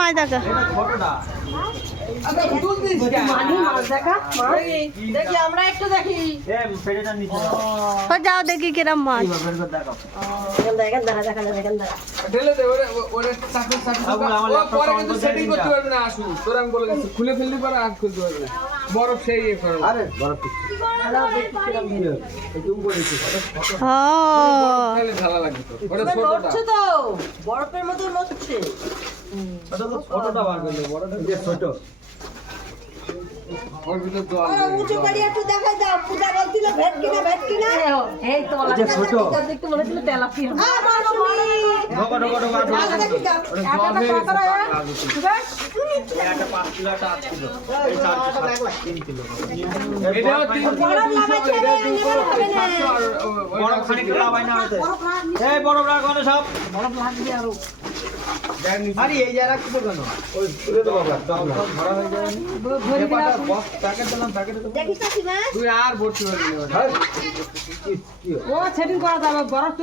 মাছ দেখা। ও যাও দেখি কিরম মাছ। খুলে ফেলতে পারে আর খুলতে পারবে না বরফ সেই ঢালা লাগবে তো বরফের মতো নড়ছে। ছোটটা বার করলে বড় ছোট ওর ভিতর জল উঁচু করে একটু দেখাই দাও। পূজা বলছিল ভেটকি না ভেটকি না। এই তো ছোট দেখতে বলেছিল তেলাপিয়া। ঢোকা ঢোকা ঢোকা দেখি দাও। একটা 5 কিলো একটা 8 কিলো এই 4 3 কিলো এটাও 3 কিলো 200 এটা 2 কিলো 700 আর বড় খানিক লাভাই না হতে এই বড় রাখ মানে সব বরফ লাগবে আরো আরে এই জায়গা কি কেন ওই তুলে দেবো বাবা ভরা হয়ে যাবে ধরে দিলাম বক্স প্যাকেট দিলাম প্যাকেটে দেখিস না কি মাছ? তুই আর ভর্তি করে দিলে ও সেটিং করা যাবে বরফ